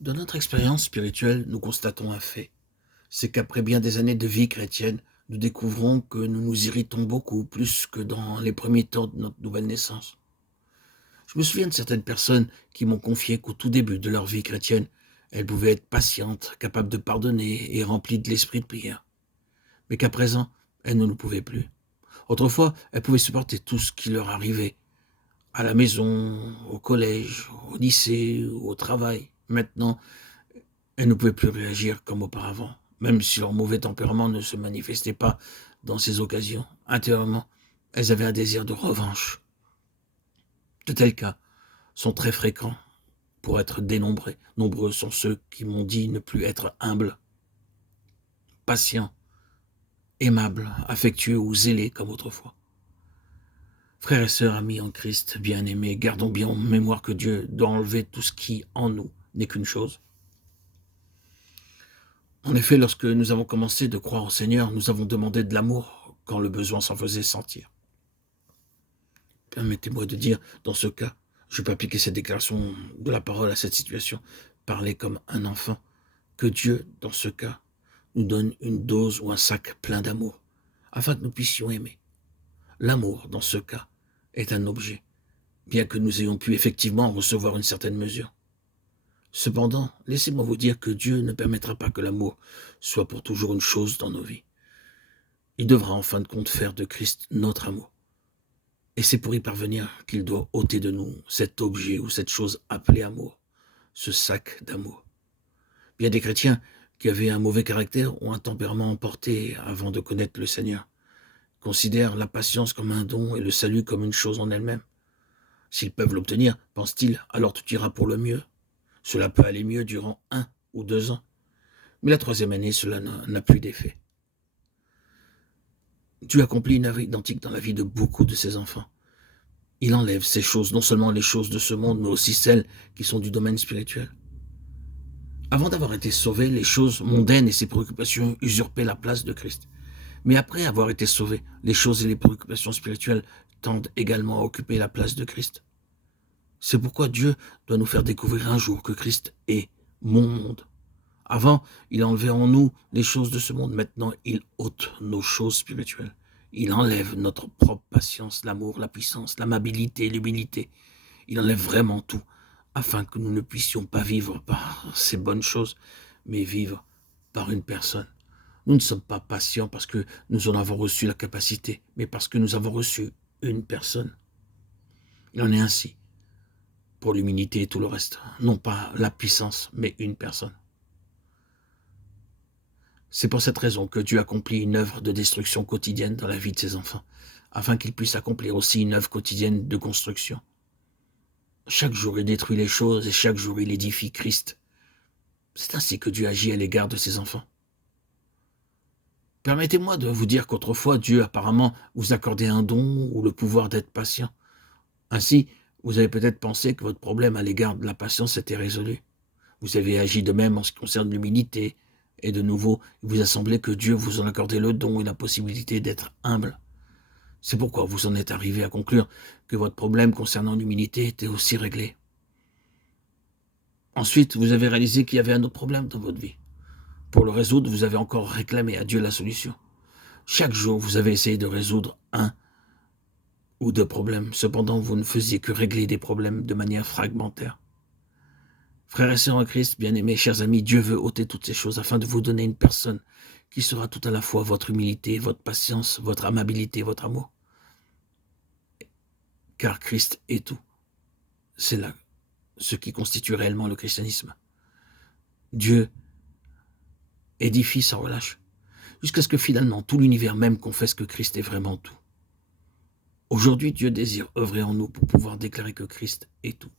Dans notre expérience spirituelle, nous constatons un fait. C'est qu'après bien des années de vie chrétienne, nous découvrons que nous nous irritons beaucoup plus que dans les premiers temps de notre nouvelle naissance. Je me souviens de certaines personnes qui m'ont confié qu'au tout début de leur vie chrétienne, elles pouvaient être patientes, capables de pardonner et remplies de l'esprit de prière. Mais qu'à présent, elles ne le pouvaient plus. Autrefois, elles pouvaient supporter tout ce qui leur arrivait, à la maison, au collège, au lycée, au travail. Maintenant, elles ne pouvaient plus réagir comme auparavant, même si leur mauvais tempérament ne se manifestait pas dans ces occasions. Intérieurement, elles avaient un désir de revanche. De tels cas sont très fréquents pour être dénombrés. Nombreux sont ceux qui m'ont dit ne plus être humbles, patients, aimables, affectueux ou zélés comme autrefois. Frères et sœurs, amis en Christ, bien-aimés, gardons bien en mémoire que Dieu doit enlever tout ce qui, en nous, n'est qu'une chose. En effet, lorsque nous avons commencé de croire au Seigneur, nous avons demandé de l'amour quand le besoin s'en faisait sentir. Permettez-moi de dire, dans ce cas, je peux appliquer cette déclaration de la parole à cette situation, parler comme un enfant, que Dieu, dans ce cas, nous donne une dose ou un sac plein d'amour, afin que nous puissions aimer. L'amour, dans ce cas, est un objet, bien que nous ayons pu effectivement en recevoir une certaine mesure. Cependant, laissez-moi vous dire que Dieu ne permettra pas que l'amour soit pour toujours une chose dans nos vies. Il devra en fin de compte faire de Christ notre amour. Et c'est pour y parvenir qu'il doit ôter de nous cet objet ou cette chose appelée amour, ce sac d'amour. Bien des chrétiens qui avaient un mauvais caractère ou un tempérament emporté avant de connaître le Seigneur considèrent la patience comme un don et le salut comme une chose en elle-même. S'ils peuvent l'obtenir, pensent-ils, alors tout ira pour le mieux. Cela peut aller mieux durant 1 ou 2 ans. Mais la troisième année, cela n'a plus d'effet. Dieu accomplit une œuvre identique dans la vie de beaucoup de ses enfants. Il enlève ces choses, non seulement les choses de ce monde, mais aussi celles qui sont du domaine spirituel. Avant d'avoir été sauvés, les choses mondaines et ses préoccupations usurpaient la place de Christ. Mais après avoir été sauvés, les choses et les préoccupations spirituelles tendent également à occuper la place de Christ. C'est pourquoi Dieu doit nous faire découvrir un jour que Christ est mon monde. Avant, il enlevait en nous les choses de ce monde. Maintenant, il ôte nos choses spirituelles. Il enlève notre propre patience, l'amour, la puissance, l'amabilité, l'humilité. Il enlève vraiment tout, afin que nous ne puissions pas vivre par ces bonnes choses, mais vivre par une personne. Nous ne sommes pas patients parce que nous en avons reçu la capacité, mais parce que nous avons reçu une personne. Il en est ainsi pour l'humilité et tout le reste. Non pas la puissance, mais une personne. C'est pour cette raison que Dieu accomplit une œuvre de destruction quotidienne dans la vie de ses enfants, afin qu'il puisse accomplir aussi une œuvre quotidienne de construction. Chaque jour, il détruit les choses et chaque jour, il édifie Christ. C'est ainsi que Dieu agit à l'égard de ses enfants. Permettez-moi de vous dire qu'autrefois, Dieu apparemment vous accordait un don ou le pouvoir d'être patient. Ainsi, vous avez peut-être pensé que votre problème à l'égard de la patience était résolu. Vous avez agi de même en ce qui concerne l'humilité, et de nouveau, il vous a semblé que Dieu vous en accordait le don et la possibilité d'être humble. C'est pourquoi vous en êtes arrivé à conclure que votre problème concernant l'humilité était aussi réglé. Ensuite, vous avez réalisé qu'il y avait un autre problème dans votre vie. Pour le résoudre, vous avez encore réclamé à Dieu la solution. Chaque jour, vous avez essayé de résoudre 1 ou 2 problèmes. Cependant, vous ne faisiez que régler des problèmes de manière fragmentaire. Frères et sœurs en Christ, bien-aimés, chers amis, Dieu veut ôter toutes ces choses afin de vous donner une personne qui sera tout à la fois votre humilité, votre patience, votre amabilité, votre amour. Car Christ est tout. C'est là ce qui constitue réellement le christianisme. Dieu édifie sans relâche, jusqu'à ce que finalement tout l'univers même confesse que Christ est vraiment tout. Aujourd'hui, Dieu désire œuvrer en nous pour pouvoir déclarer que Christ est tout.